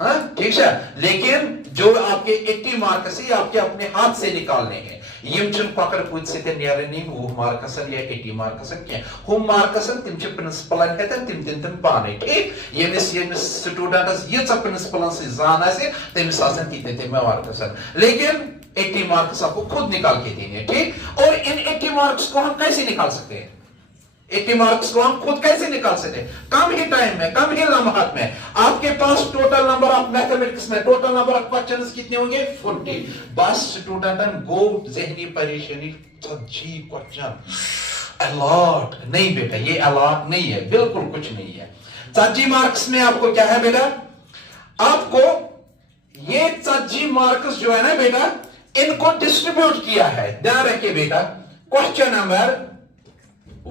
हाँ ठीक है, लेकिन जो आपके 80 मार्क्स है आपके अपने हाथ से निकालने हैं। यम चुन पकड़ पूछ से नहीं 20 मार्क्स या 80 मार्क्स क्या हम मार्क्स तिम प्रिंसिपल हेतन तिम दिन तिम पाने ठीक यमिस स्टूडेंटस ये प्रिंसिपल से जान आसे तमिस आसन तीते ते मार्क्स, लेकिन 80 मार्क्स आपको खुद निकाल के देंगे ठीक। और इन 80 मार्क्स को हम कैसे निकाल सकते हैं? 80 मार्क्स को हम खुद कैसे निकाल सकते हैं? कम ही टाइम में, कम ही लम्हात में। आपके पास टोटल नंबर ऑफ मैथमेटिक्स में टोटल नंबर ऑफ क्वेश्चंस कितने होंगे? 40। बस स्टूडेंट गो ज़हनी परेशानी जी क्वेश्चन अलॉट नहीं बेटा, ये अलॉट नहीं है, बिल्कुल कुछ नहीं है। 40 मार्क्स में आपको क्या है बेटा? आपको ये 40 मार्क्स जो है ना बेटा, इनको डिस्ट्रीब्यूट किया है। ध्यान रखिए बेटा, question number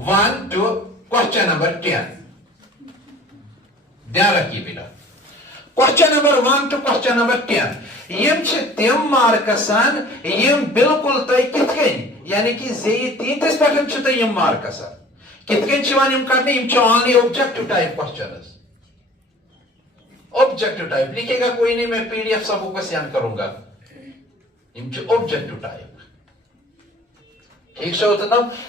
1 to question number 10 ध्यान रखिए बेटा। Question number 1 to question number 10 यम तम मार्कसन यम बिल्कुल तय कितकन यानी कि जे 33 पे यम मार्कसन कितकन करने only objective type questions. Objective type लिखेगा कोई नहीं, मैं पीडीएफ सबको को सेंड करूंगा। ऑब्जेक्टिव टाइप ठीक है,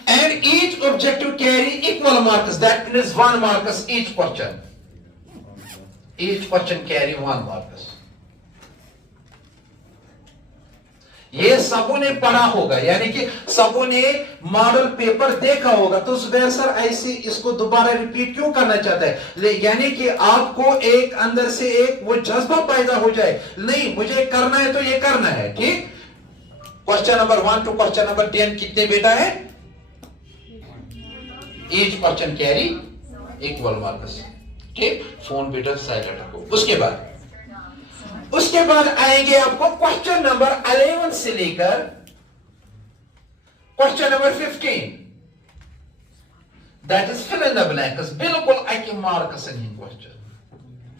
and each objective carry equal marks, that means 1 marks each question carry 1 marks। ये सबों ने पढ़ा होगा, यानी कि सबों ने मॉडल पेपर देखा होगा। तो जुबैर सर ऐसे इसको दोबारा रिपीट क्यों करना चाहता है? यानी कि आपको एक अंदर से एक वो जज्बा पैदा हो जाए, नहीं मुझे करना है तो ये करना है ठीक। Question number 1 to question number 10 कितने बेटा है? Each question carry equal marks ठीक। फोन बेटा साइलेंट रखो। उसके बाद आएंगे आपको क्वेश्चन नंबर 11 से लेकर question number 15, that is fill in the blanks. बिल्कुल एक marks in question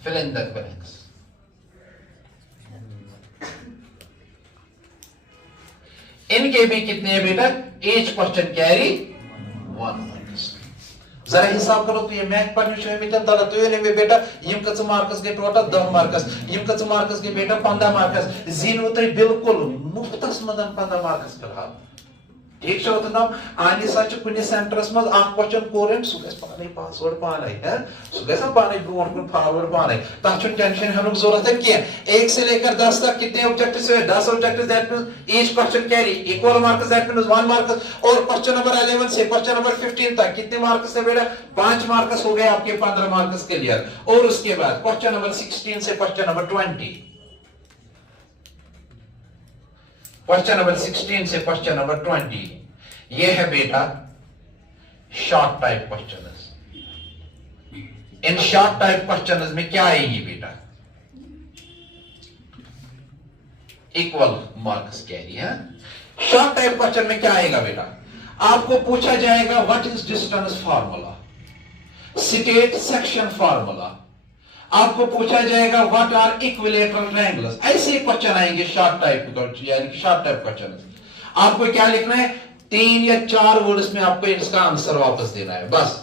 fill in the blanks. इनके भी कितने हैं बेटा? Each question carry 1 marks. जरा हिसाब करो तो ये मैथ पढ़ने में तला तो ये बेटा यम कच मार्क्स गए टोटल 10 मार्क्स, यम कच मार्क्स गए बेटा 15 मार्क्स। जीनो तो बिल्कुल मुफ्तस मदन 15 मार्क्स फिलहाल ठीक है। तो आने सच कुछ सेंटरस मज क्वेश्चन कोर सह पाने पासवर्ड पाने सह पाने ब्रो फॉरवर्ड पाने तथ टेंशन हेन जरूरत है क्या। 1 से लेकर 10 तक कितने ऑब्जेक्टिव्स है? 10 objectives, that means each question carry equal marks, that means 1 marks. और क्वेश्चन नंबर 11 से क्वेश्चन नंबर 15 तक कितने मार्क्स है बेटा? 5 मार्क्स हो गए आपके 15 मार्क्स क्लियर। और उसके बाद क्वेश्चन नंबर 16 से क्वेश्चन नंबर 20, क्वेश्चन नंबर 16 से क्वेश्चन नंबर 20 ये है बेटा short type questions. In short type questions में क्या आएगी बेटा? इक्वल मार्क्स कैरी है। शॉर्ट टाइप क्वेश्चन में क्या आएगा बेटा? आपको पूछा जाएगा what is distance formula, state section formula. आपको पूछा जाएगा व्हाट आर इक्विलेटरल ट्रायंगल्स। ऐसे क्वेश्चन आएंगे शॉर्ट टाइप, यानी शॉर्ट टाइप क्वेश्चन। आपको क्या लिखना है? 3 या 4 वर्ड्स में आपको इसका आंसर वापस देना है। बस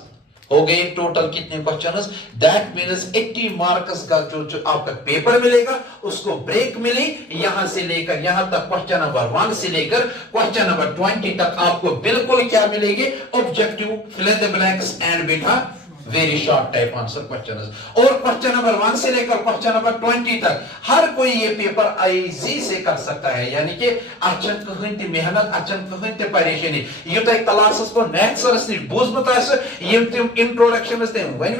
हो गए टोटल कितने क्वेश्चंस? दैट मींस 80 मार्क्स का जो आपका पेपर मिलेगा उसको ब्रेक मिली यहां से लेकर यहां तक क्वेश्चन नंबर 1 से लेकर क्वेश्चन नंबर 20 तक आपको बिल्कुल क्या मिलेगी? Objective fill in the blanks and बेटा very short type answer question. और क्वेश्चन नंबर 1 से लेकर क्वेश्चन नंबर 20 तक हर कोई ये पेपर इजी से कर सकता है, यानी कि अचन कहीं मेहनत अचन कहीं परेशानी यू क्लास को मैथ सरस नश बोजमुत तम इंट्रोडक्शन वन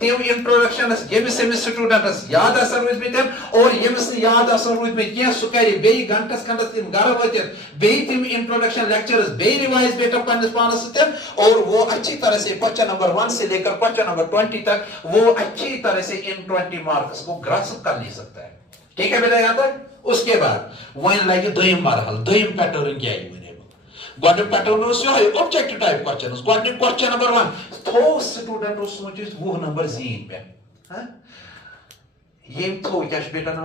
तम इंट्रोडक्शन यमिस स्टूडेंटस याद रूदमित और यमिस याद रूदमित कह सह कर बे घंटस खंडस तम घर वत बे तम इंट्रोडक्शन लेक्चरस बे रिवाइज बेटा पन्नस पानस और वो अच्छी तरह से क्वेश्चन नंबर 1 से लेकर क्वेश्चन नंबर 20 तक वो अच्छी तरह से इन 20 मार्क्स को ग्रास्प कर ले सकता है। ठीक है बेटा? यहाँ तक उसके बाद वन लगे दोयम मरहल दोयम पैटर्न क्या है गोड पैटर्न ऑब्जेक्टिव टाइप क्वेश्चन गोड क्वेश्चन नंबर 1 थो स्टूडेंट सोच 20 नंबर जीन पे ये थो क्या बेटा ना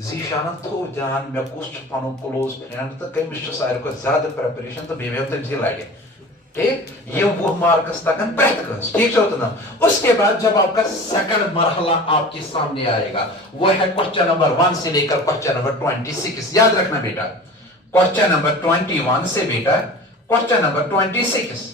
जीशाना थो जान मे कुछ पन क्लोज फ्रेंड तो कमिस सारे को ज्यादा प्रिपरेशन तो बे तम लगे ठीक, ये 20 मार्क्स तक प्रैक्टिकल, ठीक है ना। उसके बाद जब आपका सेकंड मरहला आपके सामने आएगा, वो है क्वेश्चन नंबर 1 से लेकर क्वेश्चन नंबर 26। याद रखना बेटा, क्वेश्चन नंबर 21 से बेटा क्वेश्चन नंबर 26,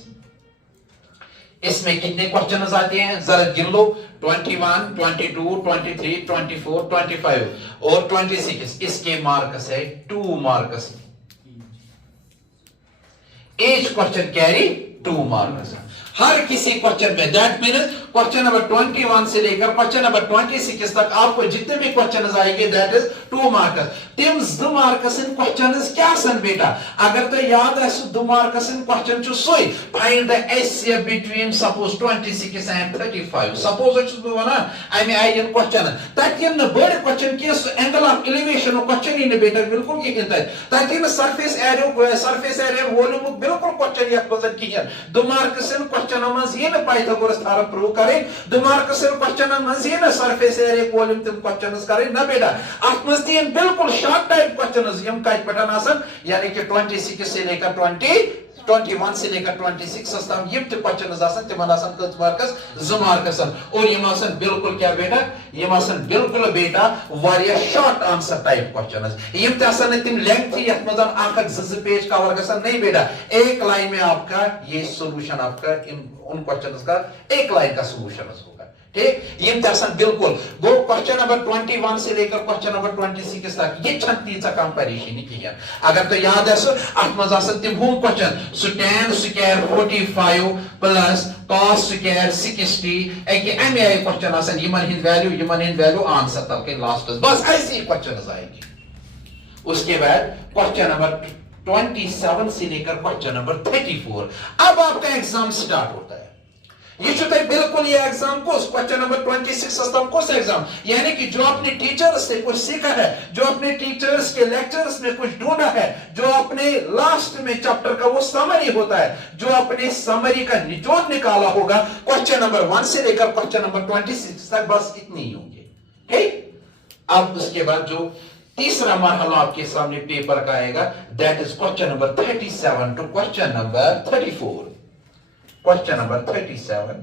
इसमें कितने क्वेश्चन आते हैं जरा गिन लो। 21, 22, 23, 24, 25 और 26, इसके मार्क्स है 2 marks. each question carry 2 marks. हर किसी क्वेश्चन में, दैट मीन्स क्वेश्चन नंबर 21 से लेकर क्वेश्चन नंबर 26 तक आपको जितने भी क्वेश्चन आएंगे दैट इज 2 मार्क्स। तिम 2 मार्क्स इन क्वेश्चन क्या सन बेटा, अगर तो याद है 2 मार्क्स इन क्वेश्चन छु सोई find the HCF between suppose 26 and 35। Suppose it's वना I mean I in question तकिन न बड़ क्वेश्चन के एंगल ऑफ एलिवेशन क्वेश्चन ही ने बेटा बिल्कुल की हिंता तकिन सरफेस एरिया वॉल्यूम बिल्कुल क्वेश्चन या क्वेश्चन की 2 मार्क्स इन क्वेश्चन मज ये पाइथागोरस थ्योरम प्रूव करें, 2 मार्क्स इन क्वेश्चन मज ये सरफेस एरिया वॉल्यूम तुम क्वेश्चन करें ना बेटा। अत मज तीन बिल्कुल शॉर्ट टाइप क्वेश्चन यम कत पे आसन, यानी कि 26 से लेकर 21 से लेकर 26 तक यम क्वेश्चन आसन तिमन आसन कत मार्क्स 2 मार्क्स और यम आसन बिल्कुल क्या बेटा, यम आसन बिल्कुल बेटा वारिया शॉर्ट आंसर टाइप क्वेश्चन यम त आसन तिम लेंथी यत मज आंख 2 पेज कवर गसन नहीं बेटा, एक लाइन में आपका ये सॉल्यूशन आपका उन क्वेश्चंस का एक लाइन का सॉल्यूशन होगा। ठीक, ये दर्शन बिल्कुल गो क्वेश्चन नंबर 21 से लेकर क्वेश्चन नंबर 26 तक ये छत्तीस कम परेशानी की है। अगर तो याद है सो अतमज आसन तिम होम question tan square 45 plus cos square 60 एक एम आई क्वेश्चन आसन यमन हिंद वैल्यू आंसर तक के लास्ट बस ऐसे ही क्वेश्चन आएंगे। उसके बाद क्वेश्चन नंबर 27 से लेकर क्वेश्चन नंबर 34 अब आपका एग्जाम स्टार्ट होता है। ये जो बिल्कुल ये एग्जाम को क्वेश्चन नंबर 26 को एग्जाम, यानी कि जो अपने टीचर्स से कुछ सीखा है, जो अपने टीचर्स के लेक्चर्स में कुछ ढूंढा है, जो अपने लास्ट में चैप्टर का वो समरी होता है, जो अपने समरी का निचोड़ निकाला होगा क्वेश्चन नंबर 1 से लेकर क्वेश्चन नंबर 26 तक, बस इतनी ही होंगे। ठीक, अब उसके बाद जो तीसरा मरहला आपके सामने पेपर का आएगा that is question number 37 to question number 34। Question number 27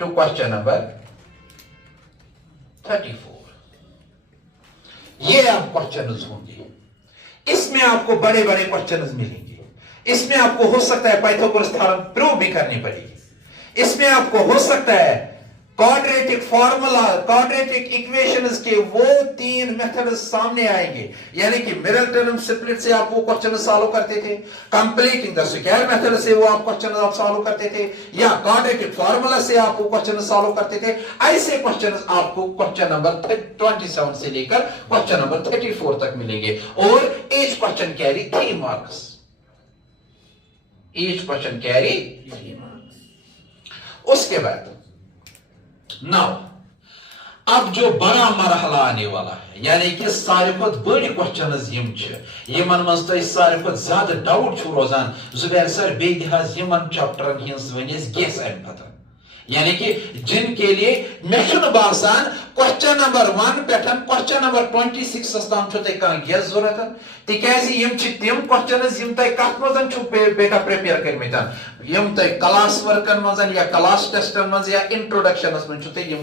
to question number 34, ये आप क्वेश्चन होंगे। इसमें आपको बड़े बड़े क्वेश्चन मिलेंगे, इसमें आपको हो सकता है पाइथागोरस थ्योरम प्रूव भी करनी पड़ेगी, इसमें आपको हो सकता है क्वाड्रेटिक फार्मूला क्वाड्रेटिक इक्वेशंस के वो 3 मेथड्स सामने आएंगे, यानी कि मिरर टर्म स्प्लिट से आप वो क्वेश्चन सॉल्व करते थे, कंप्लीटिंग द स्क्वायर मेथड से वो आप क्वेश्चन आप सॉल्व करते थे, या क्वाड्रेटिक फार्मूला से आप वो क्वेश्चन सॉल्व करते थे। ऐसे क्वेश्चन आपको क्वेश्चन नंबर 27 से लेकर क्वेश्चन नंबर 34 तक मिलेंगे और each question carry 3 marks, each question carry 3 marks. उसके बाद नाउ अब जो बड़ा मरहला आने वाला है, यानी कि सारे बड़ी क्वेश्चन यमन मज तुम सारे ज्यादा डाउट रोजान जुबैर सर बेहज यमन चैप्टरन हिंस गेस अम पता, यानी कि जिनके लिए मे बासान क्वेश्चन नंबर 1 पे क्वेश्चन नंबर 26 तम गेस जरूरत तिम क्वेश्चन कत मज बेटा प्रिपेयर कर क्लास वर्कन मज या क्लास टेस्टन मज या इंट्रोडक्शन मज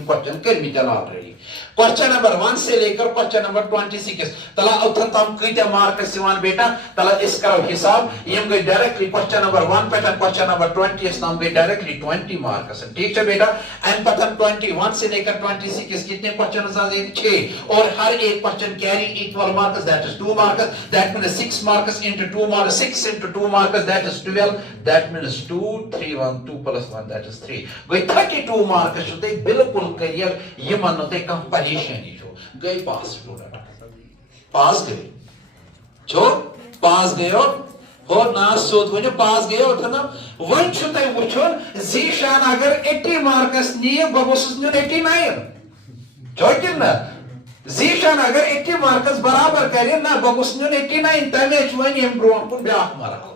क्वेश्चन कर ऑलरेडी। क्वेश्चन नंबर 1 से लेकर क्वेश्चन नंबर 26 तला उथन तम कत मार्क्स बेटा, तला इस करो हिसाब यम गई डायरेक्टली क्वेश्चन नंबर 1 पे क्वेश्चन नंबर 20 तम गई डायरेक्टली 20 मार्क्स। ठीक है बेटा, एंड पतन 21 से लेकर 26 कितने क्वेश्चन आए 6 और हर एक question carry equal marks that is 2 marks, that means 6 marks into 2 marks, 6 into 2 marks that is 12, that means 2 3 1 2 plus 1 that is 3 गई 32 मार्क्स जो ते बिल्कुल क्लियर ये मानो ते कम परेशानी जो गई पास स्टूडेंट पास गए जो पास गए हो ना सोच वने पास गए हो ना वन छु ते वुछन जीशान अगर 80 मार्क्स निये बबोस ने 89 जो कि ना जीशान अगर 80 मार्क्स बराबर करे ना बगुस ने 89 तमे वन यम ब्रोन को ब्या मरहल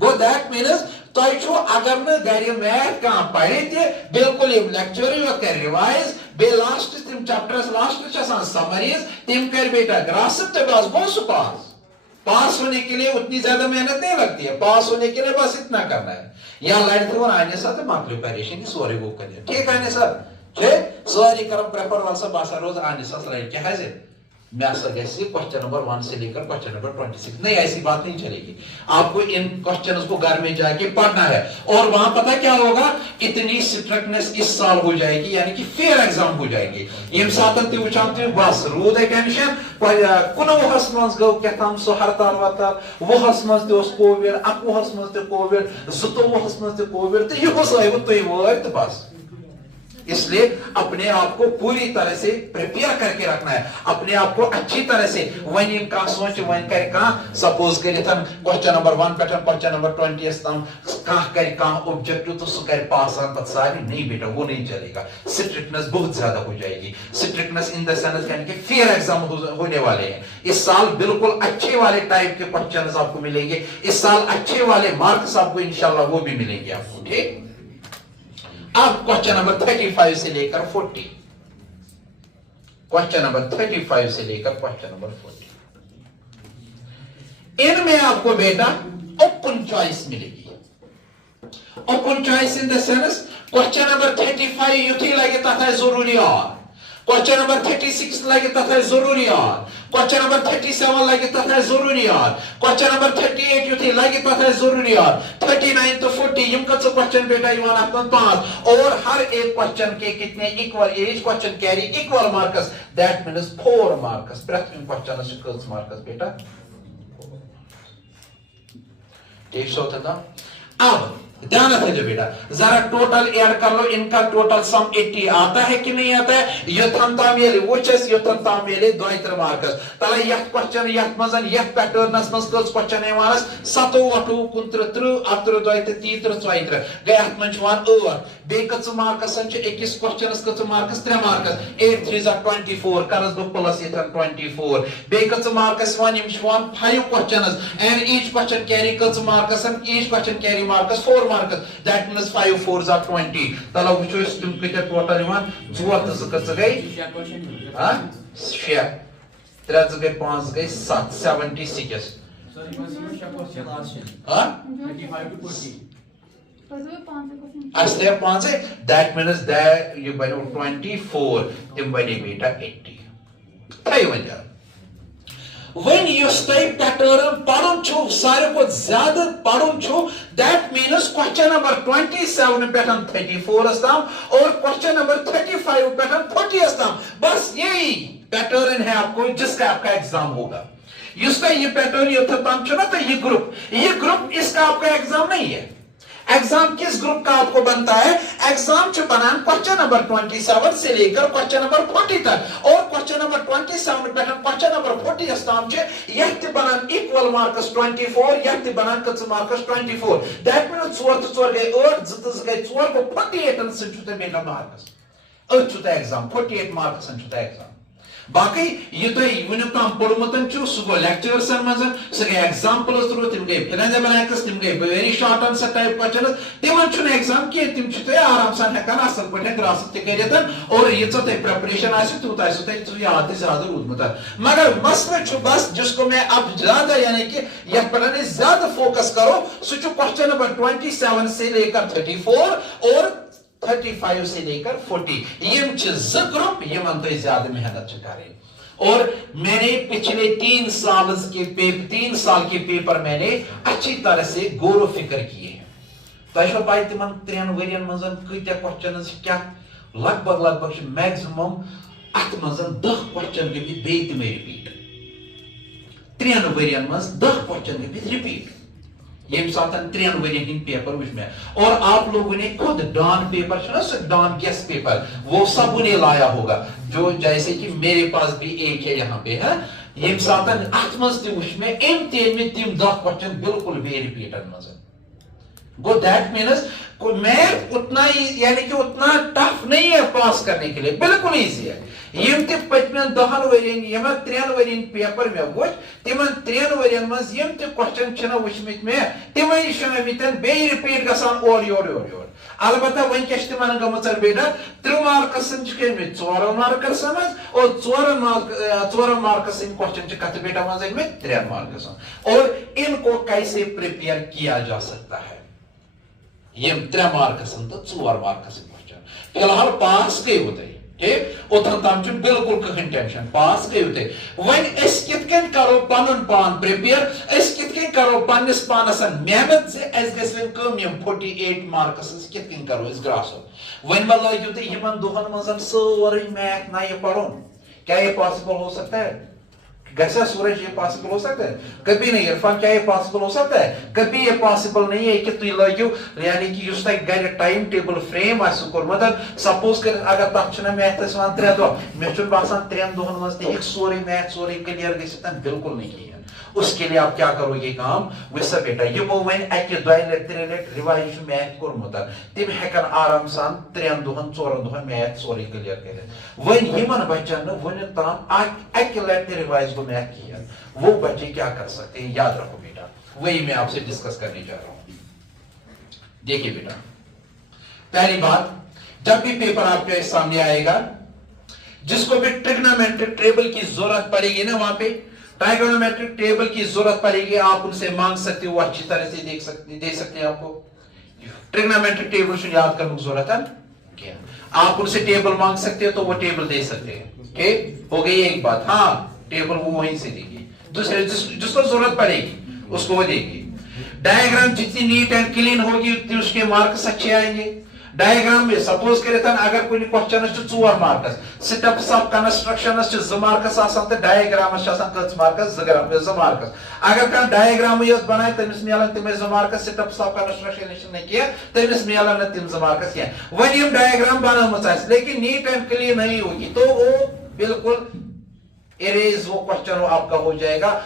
गो दैट मीन्स तय छु अगर न गरि मैथ का पढ़े ते बिल्कुल ये लेक्चर यो कर रिवाइज बे लास्ट तिम चैप्टर्स लास्ट छ समरीज तिम कर बेटा ग्रास्प ते बस गो सुपास पास होने के लिए उतनी ज्यादा मेहनत नहीं लगती है, पास होने के लिए बस इतना करना है। या लड़ते और आने साथ माकलो परेशानी सोरे वो करने ठीक आने साथ छे सोरे करम प्रेफर वाला बासा रोज आने साथ लड़के है मैं क्वेश्चन नंबर 1 से लेकर क्वेश्चन नंबर 26 नहीं, ऐसी बात नहीं चलेगी। आपको इन क्वेश्चंस को घर में जाके पढ़ना है और वहां पता क्या होगा, इतनी स्ट्रिक्टनेस इस साल हो जाएगी, यानी कि फेयर एग्जाम हो जाएंगे। यम सातन ते वचान ते बस रूद टेंशन कुनवहस मज गो केतम सो हड़ताल वरताल, वहस मज ते उस कोविड, अकवहस मज ते कोविड, जुतवहस मज ते कोविड, तो ये हो साइब तो ये तो बस। इसलिए अपने आप को पूरी तरह से प्रिपेयर करके रखना है, अपने आप को अच्छी तरह से वन का सोच वन कर का सपोज कर क्वेश्चन नंबर 1 पे क्वेश्चन नंबर 20 तम का ऑब्जेक्टिव तो सो कर पास सारी नहीं बेटा, वो नहीं चलेगा। स्ट्रिक्टनेस बहुत ज्यादा हो जाएगी, स्ट्रिक्टनेस इन द सेंस यानी कि फेयर एग्जाम होने वाले हैं इस साल, बिल्कुल अच्छे वाले टाइप के क्वेश्चंस आपको मिलेंगे इस साल, अच्छे वाले मार्क्स आपको इंशाल्लाह वो भी मिलेंगे आपको, ठीक। अब क्वेश्चन नंबर 35 से लेकर 40, क्वेश्चन नंबर 35 से लेकर क्वेश्चन नंबर 40, इनमें आपको बेटा ओपन चॉइस मिलेगी। Open choice in the sense question number 35 युथी लगे तथा जरूरी और क्वेश्चन नंबर 36 लगे तथा जरूरी और क्वेश्चन नंबर 37 लगे तथा जरूरी और क्वेश्चन नंबर 38 युथी लगे तथा जरूरी और 39 तो 40 यम का क्वेश्चन बेटा यवान आपन 5 और हर एक क्वेश्चन के कितने equal as question carry equal marks, that means 4 marks प्रत्येक क्वेश्चन से कितने मार्क्स बेटा, ठीक होता था। अब ध्यान रखिए बेटा, जरा टोटल ऐड कर लो, इनका टोटल सम 80 आता है कि नहीं आता है, यथन तामेले वो चेस यथन तामेले 2 मार्क्स तला यह क्वेश्चन यह मजन यह पैटर्नस मस कस क्वेश्चन है वारस 7 8 29 8 2 30 34 गए हत मन छवान ओवर बे कस मार्क्स संच एकस क्वेश्चनस कस मार्क्स 3 मार्क्स 8 3 जा 24 करस दो प्लस यथन 24 बे कस मार्क्स वन यम छवान 5 questions and each question carry कस marks and each question carry marks 4 marks, that means 5 4s are 20 तला वुचो तुम कितना टोटल यवान 4 तस गई हां 6 3 गई 5 गई 7 76 हां 35 to 40 असले 5 है, that means that you बनो 24 तुम बने बेटा 80 ताई वजह when you stay pattern पढ़न छु सारे को ज्यादा पढ़न छु, that means question number 27 pattern 34 अस्ताम और question number 35 पैटर्न 40 अस्ताम, बस यही पैटर्न है आपको जिसका आपका एग्जाम होगा। इसका ये पैटर्न ये था चुना तो ये ग्रुप इसका आपका एग्जाम नहीं है। एग्जाम किस ग्रुप का आपको बनता है, एग्जाम जो बना क्वेश्चन नंबर 27 से लेकर क्वेश्चन नंबर 40 तक और क्वेश्चन नंबर 27 पे क्वेश्चन नंबर 40 स्टाम जे यह बना इक्वल मार्क्स 24 यह बना कच मार्क्स 24, दैट मींस 4 to 4 गए 8 जतस गए 4 को 48 से जुते बेटा मार्क्स 8 जुते एग्जाम 48 मार्क्स से जुते एग्जाम। बाकी ये तो वन तम पढ़मतन सो लेक्चर्स मजन सो गए एग्जाम्पल्स थ्रू तिम गए फिनैंस तिम गए very short answer type question तिमन एग्जाम की तिम आराम सान हेकान असल पे ग्रास कर और ये प्रिपरेशन तूत याद ज्यादा रूदमुत, मगर मसला बस जिसको मैं अब ज्यादा यानी कि यह पढ़ने ज्यादा फोकस करो सो क्वेश्चन नंबर 27 से लेकर 34 और 35 से लेकर 40 यम ग्रुप यमन तो ज्यादा मेहनत करें। और मैंने पिछले 3 साल के पेपर मैंने अच्छी तरह से गौर फिक्र किए हैं। तो पाई तिमन 3 वरियन मजन कत्या क्वेश्चन क्या लगभग मैक्सिमम अत मजन 10 क्वेश्चन गए बे तमें रिपीट 3 वरियन मज 10 क्वेश्चन गए रिपीट ये सातन 3 वरियन पेपर वुच में। और आप लोगों ने खुद डॉन पेपर डॉन गेस्ट पेपर वो सबों ने लाया होगा, जो जैसे कि मेरे पास भी एक है यहाँ पे है ये सातन अतमज वुच में इम्तिहान में तिम 10 क्वेश्चन बिल्कुल बे रिपीटन मज गो, दैट मीन्स मैं उतना यानी कि उतना टफ नहीं है पास करने के लिए, बिल्कुल इजी है। यम ते पचमन 10 वरियन यम 3 वरियन पेपर में वुच तिमन 3 वरियन मज यम ते क्वेश्चन छना वुचमित में तिमय शमितन बे रिपीट गसान और البتہ ون کیا تمہن گمت بیٹا 3 مارکس کھمت 4 مارکس اور 4 مارکس کوشچن کت بیٹا مز میں 3 مارکس اور ان کو کیسے پریپیئر کیا جا سکتا ہے یہ 3 مارکس تو 4 مارکس کوشچن فی الحال پاس گئی تھی اوتن تام بالکل کہین ٹینشن پاس گئی تھی ون اس کت کن کرو پن پان پریپیئر اس کت کن کرو پنس پانس محنت سے اس گژھِ وۄنۍ کم یم 48 مارکس کت کن کرو اس گراسو ون ما لٲگِو تُہۍ یمن دۄہن منٛز سورُے میتھ نَیہِ پرُن کیا یہ پاسبل ہو سکتا ہے گھسا سورج یہ پاسبل ہو سکتا ہے کبھی نہیں عرفان کیا یہ پاسبل ہو سکتا ہے کبھی یہ پاسبل نہیں ہے کہ تھی لگو یعنی کہ اس تک گھر ٹائم ٹیبل فریم آسو کورمت سپوز کر اگر تک چھنا میتھس ون 3 دۄہ مے چھُ باسان 3 دۄہن منٛز تہِ ہیٚکہِ سورُے میتھ سورُے کلیئر گٔژھِتھ بالکل نہیں کہیٖنۍ اس کے لیے آپ کیا کرو یہ کام ویسا بیٹا یمو ون 1 2 لٹ 3 لٹ ریوائز میتھ کورمت تم ہیکن آرام سان 3 دۄہن 4 دۄہن میتھ سورُے کلیئر کٔرِتھ ون یمن بچن نہٕ ونیُک تام 1 لٹ ریوائز گو میتھ کہیٖنۍ وہ بچے کیا کر سکتے ہیں یاد رکھو بیٹا وہی میں آپ سے ڈسکس کرنے جا رہا ہوں دیکھیے بیٹا پہلی بات جب بھی پیپر آپ کے سامنے آئے گا جس کو بھی ٹریگنومیٹرک ٹیبل کی ضرورت پڑے گی نا وہاں پہ ٹریگنومیٹرک ٹیبل کی ضرورت پڑے گی آپ ان سے مانگ سکتے ہو اچھی طرح سے دے سکتے ہیں آپ کو ٹریگنومیٹرک ٹیبل سے یاد کرنے کی ضرورت ہے کیا آپ ان سے ٹیبل مانگ سکتے ہو تو وہ ٹیبل دے سکتے ہیں ہو گئی ایک بات ہاں ٹیبل وہ وہیں سے دے گی دوسرے جس کو ضرورت پڑے گی اس کو وہ دے گی ڈائیگرام جتنی نیٹ اینڈ کلین ہوگی اتنی اس کے مارکس اچھے آئیں گے ڈائیگرام میں سپوز کرتن اگر کوئی question 4 marks steps of construction 2 marks آسان تو ڈائیگرامس کچھ مارکس 2 مارکس اگر کان ڈائیگرام یس بنائے تمس ملن تم 2 مارکس سٹیپس آف کنسٹرکشن کی تمس ملن تم 2 مارکس کی ون یم ڈائیگرام بنامت لیکن نیٹ اینڈ کلین نہیں ہوگی تو وہ بالکل اریز وہ کوشچن آپ کا ہو جائے گا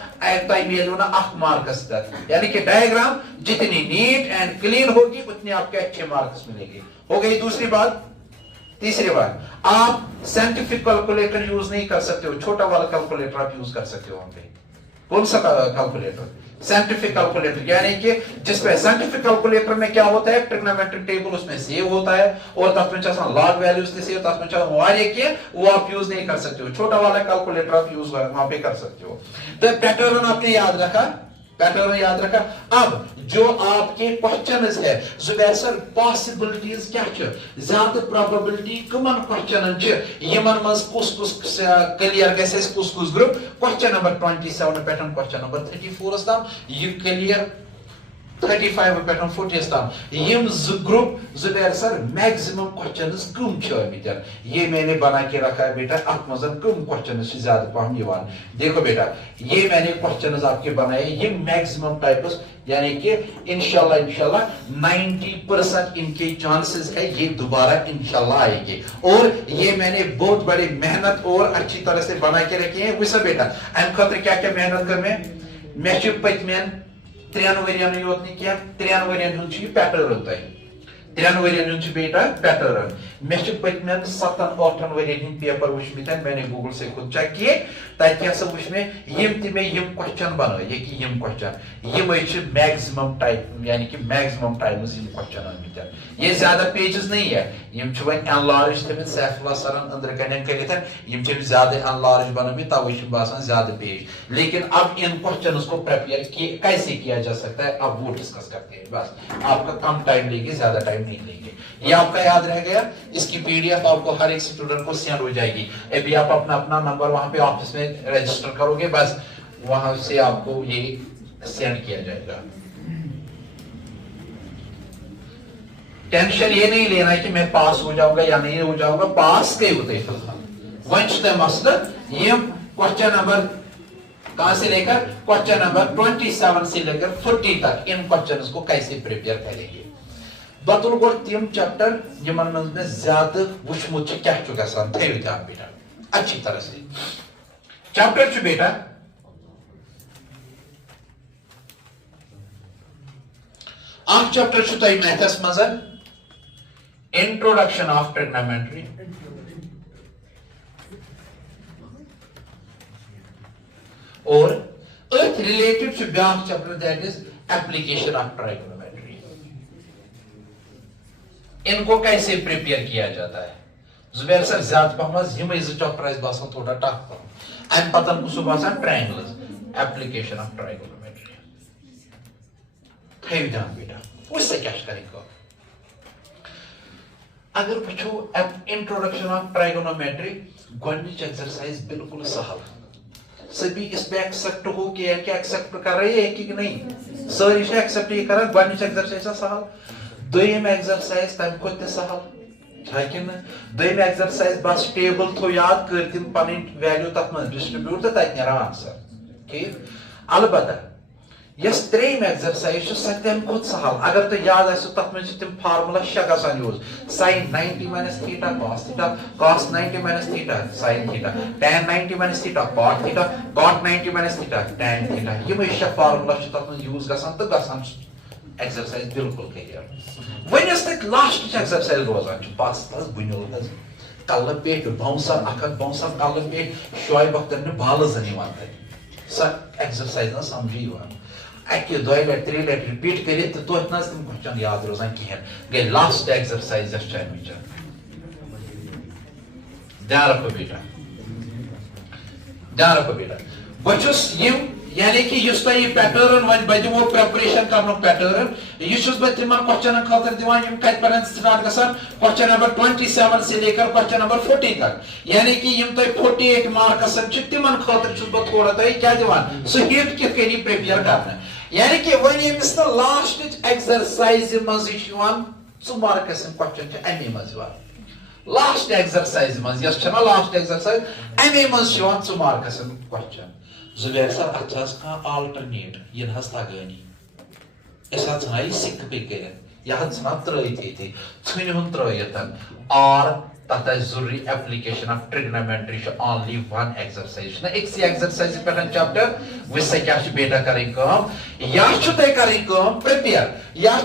ملو نا 1 مارکس تک یعنی کہ ڈائیگرام جتنی نیٹ اینڈ کلین ہوگی اتنے آپ کے اچھے مارکس ملیں گے ہو گئی دوسری بات تیسری بات آپ سائنٹیفک کیلکولیٹر یوز نہیں کر سکتے ہو چھوٹا والا کیلکولیٹر آپ یوز کر سکتے ہو وہاں پہ کون سا کیلکولیٹر سائنٹیفک کیلکولیٹر یعنی کہ جس پہ سائنٹیفک کیلکولیٹر میں کیا ہوتا ہے ٹریگنومیٹرک ٹیبل اس میں سیو ہوتا ہے اور تک میں چاہتا لاگ ویلیوز تے سیو تک میں چاہتا وارے کیا وہ آپ یوز نہیں کر سکتے ہو چھوٹا والا کیلکولیٹر آپ یوز وہاں پہ کر سکتے ہو تو پیٹرن آپ نے یاد رکھا پیٹرن یاد رکھا اب جو آپ کے کوشچنز ہے زبیر سر پاسبلٹیز کیا چھ زیادہ پروبیبلٹی کمن کوشچنن چھ یمن مز کس کلیئر گژھِ کس group question number 27 pattern question number 34 تام یہ کلیئر 35 پیٹرن 40 تام یم گروپ زبیر سر میکسیمم کوشچنز کم چھ آمتن یہ میں نے بنا کے رکھا ہے بیٹا ات مزن کم کوشچنز سے زیادہ پہم یوان دیکھو بیٹا یہ میں نے کوشچنز آپ کے بنائے یہ میکسیمم ٹائپس یعنی کہ انشاءاللہ 90% ان کے چانسز ہے یہ دوبارہ انشاءاللہ آئے گی اور یہ میں نے بہت بڑی محنت اور اچھی طرح سے بنا کے رکھے ہیں ویسا بیٹا ام خاطر کیا کیا محنت کر میں چھ پتمین 3 ورین یوت نہیں کیا 3 ورین ہن چھ پیٹرن تہ 3 ورین ہن چھ بیٹا پیٹرن میں چھ پتمین 7-8 ورین ہن پیپر وچھمتن میں نے گوگل سے خود چیک کیے تاکہ ایسا وچھ میں یم کوشچن بنائے یہ کہ یم کوشچن یم چھ میکسیمم ٹائپ یعنی کہ میکسیمم ٹائمز یم کوشچن آمتن یہ زیادہ پیجز نہیں ہے یم چھ ون انلارج تھمت سیف اللہ سرن اندر کنن کریتن یم چھ زیادہ انلارج بنامت توے چھ باسان زیادہ پیج لیکن اب ان کوشچنز کو پریپیئر کیسے کیا جا سکتا ہے اب وہ ڈسکس کرتے ہیں بس آپ کا کم ٹائم لے گے زیادہ ٹائم نہیں لیں گے یہ آپ کا یاد رہ گیا اس کی پی ڈی ایف آپ کو ہر ایک اسٹوڈنٹ کو سینڈ ہو جائے گی ابھی آپ اپنا نمبر وہاں پہ آفس میں رجسٹر کرو گے بس وہاں سے آپ کو یہ سینڈ کیا جائے گا ٹینشن یہ نہیں لینا کہ میں پاس ہو جاؤں گا یا نہیں ہو جاؤں گا پاس کے ہوتے ونچ مسئلہ یہ کوشچن نمبر کہاں سے لے کر کوشچن نمبر 27 سے لے کر 40 تک ان کوشچنز کو کیسے پریپیئر کریں گے بطل گو تم چیپٹر یمن میں زیادہ وچمت کیا گژھان تھیو تہ بیٹا اچھی طرح سے چیپٹر چھ بیٹا اخ چیپٹر چھ تہ میتھس مز انٹروڈکشن آف ٹریگنومیٹری اور ات ریلیٹڈ چھ بیاکھ chapter that is application of trigonometry इनको कैसे प्रिपेयर किया जाता है? जुबैर सर ज्यादा पहमत यम चैप्टर बसान थोड़ा टफ पहन अम पतन कुछ बसान ट्रायंगल्स एप्लीकेशन ऑफ ट्रायगोनोमेट्री थो ध्यान बेटा उससे क्या करेंगे अगर वो इंट्रोडक्शन ऑफ ट्रायगोनोमेट्री गोडनिच एक्सरसाइज बिल्कुल सहल सभी इस पे एक्सेप्ट हो कि एक्सेप्ट कर रहे हैं कि नहीं सारी एक्सेप्ट ये कर गोडनिच एक्सरसाइज सहल दोयम एक्सरसाइज तम खुद सहल है कि ना दोयम एक्सरसाइज बस टेबल थो याद कर तिम पन वैल्यू तथ मन डिस्ट्रीब्यूट तो तत नेरा आंसर ठीक अलबत्ता यस त्रेम एक्सरसाइज सह तम खुद सहल अगर तो याद आसो तथ मन तिम formula 6 गसान use sin 90 minus theta cos 90 minus theta sin theta tan 90 minus theta cot 90 minus theta tan theta यम 6 फार्मूला तथ मन यूज गसान तो गसान एक्सरसाइज बिल्कुल क्लियर वन यस तक लास्ट एक्सरसाइज रोजान बस तस बुनियोल कल पे बाउंसर अख बाउंसर कल पे शोएब अख्तर ने बाल जन सह एक्सरसाइज ना समझी अके दो लट 3 लट रिपीट कर तो तम क्वेश्चन याद रोजान कहें गई लास्ट एक्सरसाइज ध्यान रखो बेटा बचुस यम यानी कि ये पैटर्न वन बह दिमो प्रिपरेशन कर पैटर्न यह तिमन क्वेश्चन खतर दिवान यम कत पे स्टार्ट गसान क्वेश्चन नंबर 27 से लेकर क्वेश्चन नंबर 40 तक यानी कि यम तय 48 मार्क्स तिमन खतर बह थोड़ा तय क्या दिवान सह हिट कित कनी प्रिपेयर करना यानी कि वन यमिस लास्ट एक्सरसाइज मज च मार्क्स क्वेश्चन अमे मज लास्ट एक्सरसाइज मज लास्ट एक्सरसाइज अमे मज च मार्क्स क्वेश्चन जुबैर सर अत आल्टरनेट यह तगानी सिक पे कर यह त्रथ इन त्रत और तथ जरूरी application of trigonometry only one exercise एक एक्सरसाइज पे चैप्टर वह क्या बेटा करें या करें प्रिपेयर या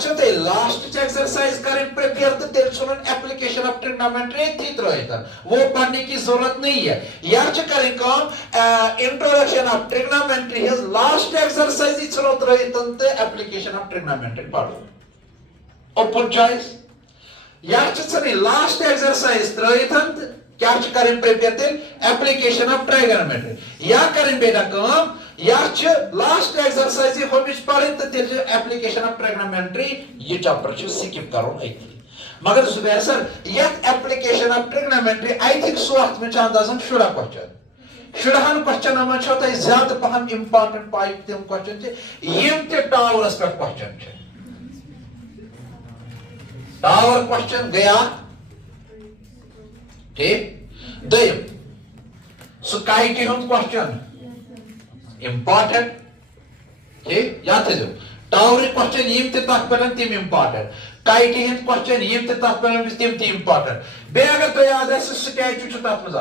लास्ट एक्सरसाइज करें प्रिपेयर तो तेल एप्लीकेशन ऑफ ट्रिग्नोमेट्री थी त्रत वो पढ़ने की जरूरत नहीं है या करें introduction of trigonometry last exercise त्रत तो एप्लीकेशन ऑफ ट्रिग्नोमेट्री पढ़ो ओपन चॉइस या लास्ट एक्सरसाइज त्रत क्या करें प्रिपेयर एप्लीकेशन ऑफ ट्रायगोनोमेट्री या करें बेटा या लास्ट एक्सरसाइज हमिश पढ़ तो तेल एप्लीकेशन ऑफ ट्रायगोनोमेट्री ये चैप्टर स्किप करो मगर जुबैर सर यथ application of trigonometry I think so अत में अंदाजन 10 क्वेश्चन 10 क्वेश्चन में ज्यादा पहम इंपॉर्टेंट पाई तम क्वेश्चन यम ते टावरस पे क्वेश्चन टावर क्वेश्चन गया ठीक दयम स्काई हूं क्वेश्चन इंपॉर्टेंट ठीक याद थो टावर क्वेश्चन यम तथ पे तम इंपॉर्टेंट काइट हंद क्वेश्चन यम तथ पे तम इंपॉर्टेंट बे अगर तो याद स्टैचू तथ मज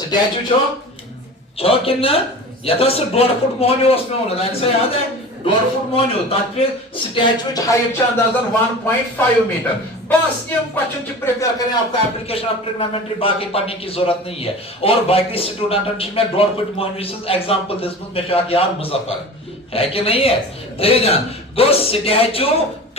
स्टैचू छो कि यथ 1.5 फुट मोहनी मे वो याद है 1.5 फुट मोहनी तथ पे स्टैचू हाइट अंदाजन 1.5 मीटर बस ये क्वेश्चन प्रिपेयर करें आपका एप्लीकेशन ऑफ ट्रिग्नोमेट्री बाकी पढ़ने की जरूरत नहीं है और बाकी स्टूडेंट में 1.5 फुट मोहनी एग्जांपल दिसमुत मे याद मुजफ्फर है कि नहीं है थे जान गो स्टैचू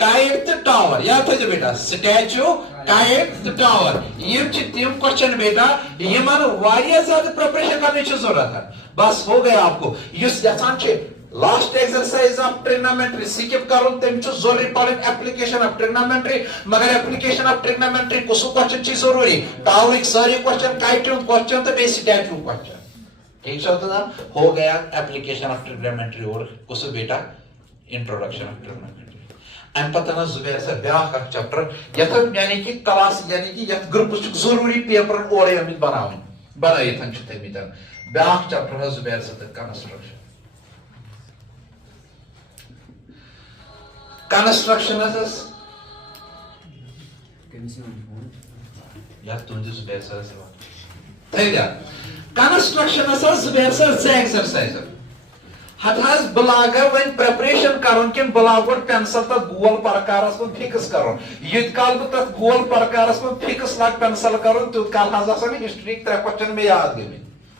काइट तो टावर याद थो बेटा स्टैचू काइट तो टावर ये तम क्वेश्चन बेटा यमन वारिया ज्यादा प्रिपरेशन करने की जरूरत है बस हो गया आपको इस यथान last exercise of trigonometry skip करो तम जरूरी पढ़ एप्लीकेशन ऑफ ट्रिग्नोमेट्री मगर एप्लीकेशन ऑफ ट्रिग्नोमेट्री कुछ क्वेश्चन जरूरी टावर सारे क्वेश्चन काइट क्वेश्चन तो स्टैचू क्वेश्चन ठीक है हो गया एप्लीकेशन ऑफ ट्रिग्नोमेट्री और कुछ बेटा इंट्रोडक्शन ऑफ ट्रिग्नोमेट्री अम पता जुबैर सर ब्या चैप्टर यथ यानी कि क्लास यानी कि यथ ग्रुप जरूरी पेपर और बनान तमित ब्या chapter Zubair sir construction construction या तुम Zubair sir construction Zubair sir exercise हथ बलाग वन प्रिपरेशन कर बलाग पेंसिल तथ गोल प्रकारस में फिक्स कर युत काल बह तथ गोल प्रकारस में फिक्स लग पेंसिल कर तुत काल हिस्ट्री 3 क्वेश्चन में याद गई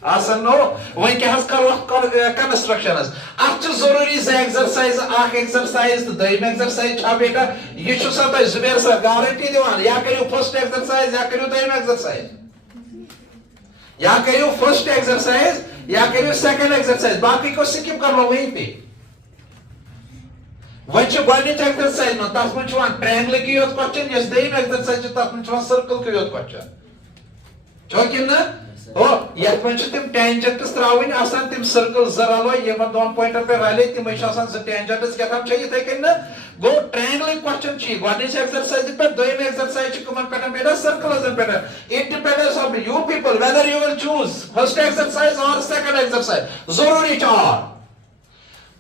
آسان نو وۄنۍ کیٛاہ حظ کرو کنسٹرکشنس اتھ چھِ ضروٗری زٕ ایگزرسایز اکھ ایگزرسایز تہٕ دوٚیِم ایگزرسایز چھا بیٹا یہِ چھُ سا تۄہہِ زُبیر سر گارنٹی دِوان یا کٔرِو فٔسٹ ایگزرسایز یا کٔرِو دوٚیِم ایگزرسایز یا کٔرِو فٔسٹ ایگزرسایز یا کٔرِو سیکنڈ ایگزرسایز باقٕے کو سکپ کرو وہیں پہ وۄنۍ چھِ گۄڈنِچ ایگزرسایز منٛز تتھ منٛز چھُ یِوان ٹرٛینگلٕکٕے یوت کوسچن یۄس دوٚیِم ایگزرسایز چھِ تتھ منٛز چھُ یِوان سٔرکٕلکٕے یوت کوسچن چھو کِنہٕ نہٕ یتھ منٛز چھِ تِم ٹینجنٹس تراوٕنۍ آسان تِم سٔرکٕل زٕ رلو یِمن دۄن پوینٹن پٮ۪ٹھ رلے تِمے چھِ آسان زٕ ٹینجنٹس کیٛاہتام چھےٚ یِتھے کٔنۍ نہٕ گوٚو ٹرٛینگلٕکۍ کوسچن چھِ یہِ گۄڈنِچ ایگزرسایزِ پٮ۪ٹھ دوٚیِم ایگزرسایز چھِ کٕمن پٮ۪ٹھ بیٹا سٔرکٕلزن پٮ۪ٹھ it depends on you people whether you will choose first exercise اور سیکنڈ ایگزرسایز ضروٗری چھُ آر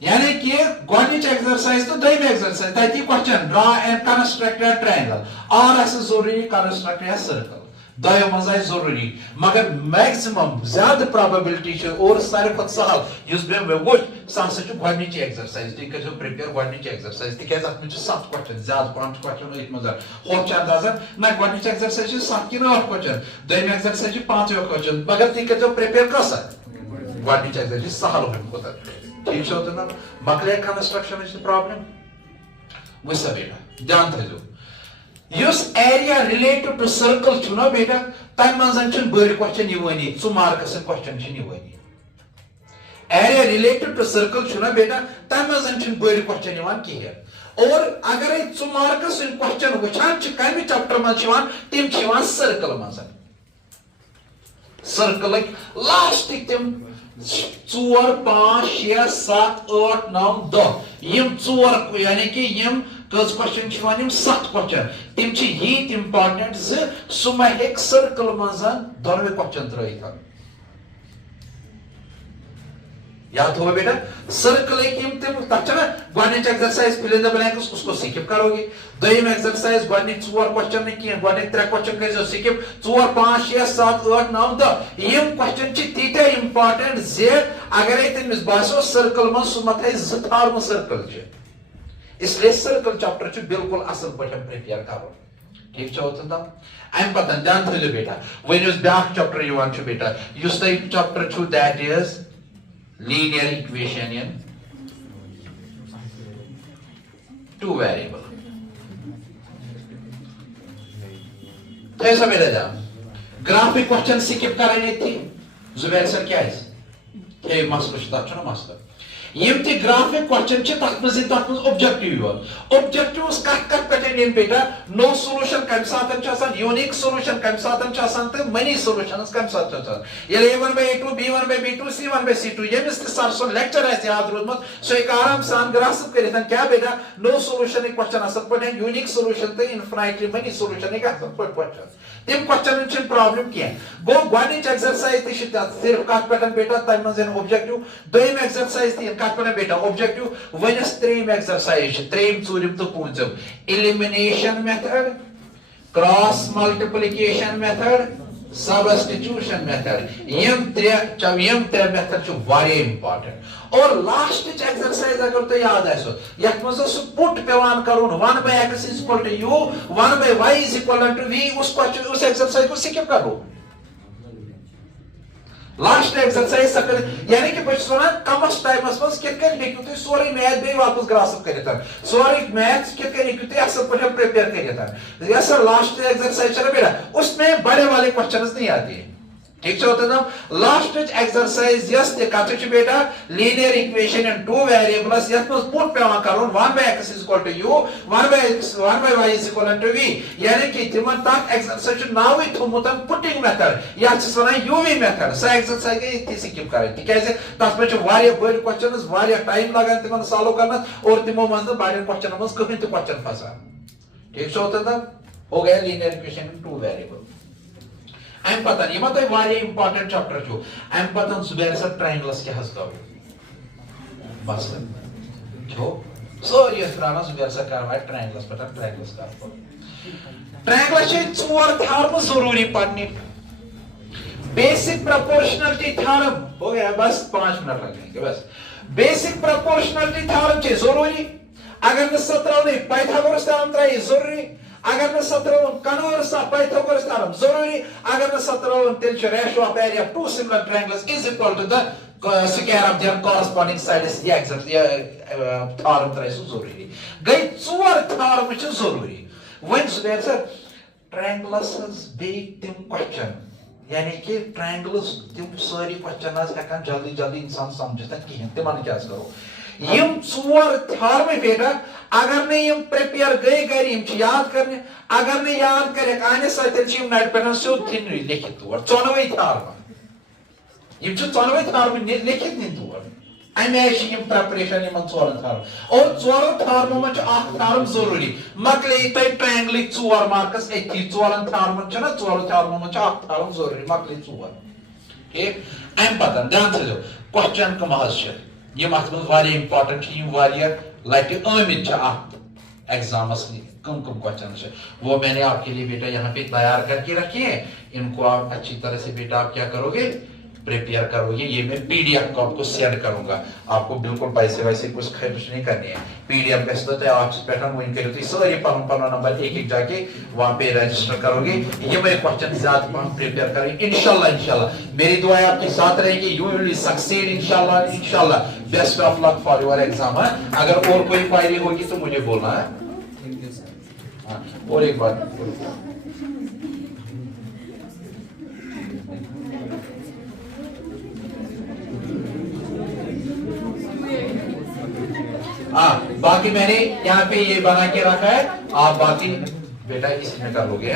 یعنی کہ گۄڈنِچ ایگزرسایز تہٕ دوٚیِم ایگزرسایز تتی question draw and construct a triangle آر آسہِ ضروٗری کنسٹرکٹ اے سٔرکل دۄیو منٛز آسہِ ضروٗری مگر میکسِمم زیادٕ پرابیبلٹی چھِ اور ساروی کھۄتہٕ سہل یُس مےٚ وٕچھ سُہ ہسا چھُ گۄڈنِچ ایگزرسایز تُہۍ کٔرۍزیو پرٛیپیر گۄڈنِچ ایگزرسایز تِکیازِ اتھ منٛز چھِ 7 کوسچن زیادٕ پہم چھِ کوسچن أتھۍ منٛز ہوٚتھ چھِ اندازن نہ گۄڈنِچ ایگزرسایز چھِ 7 کِنہٕ 8 کوسچن دوٚیِم ایگزرسایز چھِ 5 کوسچن مگر تُہۍ کٔرۍزیو پرٛیپیر کۄس گۄڈنِچ ایگزرسایز چھِ سہل ہُمہِ کھۄتہٕ ٹھیٖک چھو تہٕ نہ مۄکلے کنسٹرکشنٕچ پرابلم وٕچھ سا بیٹا دھیان تھٲیزیو یُس ایریا رِلیٹِڈ ٹُو سٔرکٕل چھُ نا بیٹا تمہِ منٛز چھُنہٕ بٔڑۍ کوسچن یِوٲنی 2 مارکسن کوسچن چھِنہٕ یِوٲنی ایریا رِلیٹِڈ ٹُو سٔرکٕل چھُ نا بیٹا تمہِ منٛز چھِنہٕ بٔڑۍ کوسچن یِوان کِہیٖنۍ اور اگرے 2 مارکس یِم کوسچن وٕچھان چھِ کمہِ چپٹر منٛز چھِ یِوان تِم چھِ یِوان سٔرکٕل منٛز سٔرکٕلٕکۍ لاسٹٕکۍ تِم 4 5 6 7 8 9 10 یِم 4 یعنی کہ یِم کٔژ کوسچن چھِ یِوان یِم 7 کوسچن تِم چھِ ییٖتۍ امپارٹنٹ زِ سُہ ما ہیٚکہِ سٔرکٕل منٛز دۄنوے کوسچن ترٲیِتھ یاد ہوگا بیٹا سرکل یِم تِم تتھ چھِ نا گۄڈنِچ ایگزرسایز فِل اِن دی بلینکس اس کو سکپ کرو گے دوٚیِم ایگزرسایز گۄڈنِکۍ 4 کوسچن نہٕ کینٛہہ گۄڈنِکۍ 3 کوسچن کٔرۍزیو سکپ 4 5 6 7 8 9 10 یِم کوسچن چھِ تیٖتیاہ امپارٹنٹ زِ اگرے تٔمِس باسیو سرکل منٛز سُہ ما تھایہِ 2 تھاونہٕ سرکل چھِ اس لیے سرکل چپٹر چھُ بالکل اصل پٲٹھۍ پریپیر کرُن ٹھیٖک چھا اوتن تام امہِ پتہٕ دھیان تھٲیزیو بیٹا وۄنۍ یُس بیٛاکھ چپٹر یِوان چھُ بیٹا یُس تۄہہِ چپٹر چھُو that is linear equation in 2 variable تھٲیِو سا بیٹا دھیان گرافِک کوسچن سکپ کران ییٚتھی زُبیر سر کیازِ ہے مسلہٕ چھُ تتھ چھُنہ مسلہٕ یِم تہِ گرافِک کوسچن چھِ تتھ منٛز یی تتھ منٛز اوبجیکٹِو یوت اوبجیکٹِوس کتھ پٮ۪ٹھ یِن بیٹا نو سولوشن کمہِ ساتہٕ چھُ آسان یوٗنیٖک سولوشن کمہِ ساتہٕ چھُ آسان تہٕ منی سولوشنز کمہِ ساتہٕ چھُ آسان ییٚلہِ A1/A2 B1/B2 C1/C2 ییٚمِس تہِ سر سُنٛد لیکچر آسہِ یاد روٗدمُت سُہ ہیٚکہِ آرام سان گراسپ کٔرِتھ کیاہ بیٹا نو سولوشنٕکۍ کوسچن اصل پٲٹھۍ یوٗنیٖک سولوشن تہٕ انفائنٹلی منی سولوشن ہیٚکہِ اصل پٲٹھۍ کوسچن تِم کوسچنن چھنہٕ پرابلم کینٛہہ گوٚو گۄڈنِچ ایگزرسایز تہِ چھِ تتھ صرف کتھ پٮ۪ٹھ بیٹا تمہِ منٛز یِن اوبجیکٹِو دوٚیِم ایگزرسایز تہِ یِن کتھ پٮ۪ٹھ بیٹا اوبجیکٹِو وۄنۍ یۄس ترٛیٚیِم ایگزرسایز چھِ ترٛیٚیِم ژوٗرِم تہٕ پوٗنٛژِم ایلِمِنیشن میتھڈ کراس ملٹِپلِکیشن میتھڈ سبسٹِچوٗشن میتھڈ یِم ترٛےٚ میتھڈ چھِ واریاہ امپارٹنٹ اور لاسٹٕچ ایگزرسایز اگر تۄہہِ یاد آسیو یتھ منٛز اوس سُہ پُٹ پیوان کرُن 1/x is equal to u 1/y is equal to v us exercise کو سکپ کرو لاسٹ ایگزرسایز سا کٔرِتھ یعنی کہ بہٕ چھُس ونان کمس ٹایمس منٛز کِتھ کٔنۍ ہیٚکِو تُہۍ سورُے میتھ بیٚیہِ واپس گراسپ کٔرِتھ سورُے میتھ کِتھ کٔنۍ ہیٚکِو تُہۍ اصل پٲٹھۍ پریپیر کٔرِتھ یۄس سا لاسٹ ایگزرسایز چھِ نا بیٹا اس میں بڑے والے کوسچنز نہیں آتے ہیں ٹھیک چھا ہوتا نا لاسٹٕچ ایگزرسایز یۄس تہِ کتھ چھِ بیٹا لینیر اِکویشن ان 2 variables یتھ منٛز پُٹ پیوان کرُن 1/x is equal to u 1/y is equal to v یعنی کہ تِمن تتھ ایگزرسایز چھُ ناوٕے تھوٚومُت پُٹِنگ میتھڈ یتھ چھِس ونان UV میتھڈ سۄ ایگزرسایز گٔے ییٚتھی سکپ کرٕنۍ تِکیازِ تتھ منٛز چھِ واریاہ بٔڑۍ کوسچنز واریاہ ٹایم لگان تِمن سالو کرنس اور تِمو منٛز نہٕ بڑٮ۪ن کوسچنن منٛز کٕہٕنۍ تہِ کوسچن پھسان ٹھیک چھا ہوتا نا ہو گیا لینیر اِکویشن ان 2 variable امہِ پتہٕ یِمن تۄہہِ واریاہ امپارٹنٹ چپٹر چھُ امہِ پتہٕ زُبیر سر ٹرٛینگلس کیٛاہ حظ کرو بس چھو سٲری ٲسۍ پرٛاران زُبیر سر کرواے ٹرٛینگلس پٮ۪ٹھ ٹرٛینگلس کرو ٹرٛینگلس چھِ 4 تھارمہٕ ضروٗری پرنہِ بیسک پرپورشنلٹی تھارم ہو گیا بس 5 منٹ لگیں گے بس بیسک پرپورشنلٹی تھارم چھِ ضروٗری اگر نہٕ سۄ ترٛاونٕے پایتھاگورس تھارم ترٛایہِ ضروٗری اگر نہ سترون کنورس آف پایتھاگورس تھارم ضروری اگر نہ سترون تیل چھ ratio of area of two similar triangles is equal to the square of their corresponding sides یہ ایگزیکٹ تھارم ترائی سو ضروری گئی ژور تھارم چھ ضروری ون سر سر ٹرائنگلس بیٚیہِ تِم کوسچن یعنی کہ ٹرائنگلس تم ساری کوسچن ہیکان جلدی جلدی انسان سمجھتھ کہین تمن کیا کرو یم ژور تھارم بیٹا اگر نہ یم پریپیئر گئی گھر یم یاد کرنے اگر نہ یاد کرک آنے ساتھ نٹ پہ سیود تھن لکھت تور ژونوے تھارم یم ژونوے تھارم لکھت نی تور امے یم پریپریشن یمن ژورن تھارم اور ژورو تھارمو من اخ تھارم ضروری مکلے تہ ٹرائنگلک ژور مارکس ایتی ژورن تھارمن چھنا ژورو تھارمو من اخ تھارم ضروری مکلے ژور ٹھیک ام پتہ دھیان تھٲیزیو کوسچن کم حظ چھِ یم اتھ منٛز واریاہ امپارٹنٹ چھِ یم واریاہ لٹہِ آمٕتۍ چھِ اتھ ایگزامس کم کوسچن چھِ وہ میں نے آپ کے لیے بیٹا یہاں پہ تیار کر کے رکھے ہیں ان کو آپ اچھی طرح سے بیٹا آپ کیا کرو گے پریپیئر کرو گے یہ میں پی ڈی ایف کو آپ کو سینڈ کروں گا آپ کو بالکل پیسے ویسے کچھ خرچ نہیں کرنے ہیں پی ڈی ایف گژھِ تو آفس پہ وہیں کرو تھی ساری پن پن نمبر ایک ایک جا کے وہاں پہ رجسٹر کرو گے یہ کوسچن زیادہ پہن پریپیئر کریں انشاءاللہ میری دعائیں آپ کے ساتھ رہے گی یو ول سکسیڈ انشاءاللہ best of luck for your exam اگر اور کوئی کوائری ہوگی تو مجھے بولنا ہے اور ایک بات باقی میں نے یہاں پہ یہ بنا کے رکھا ہے آپ باقی بیٹا اسی میں کر لو گے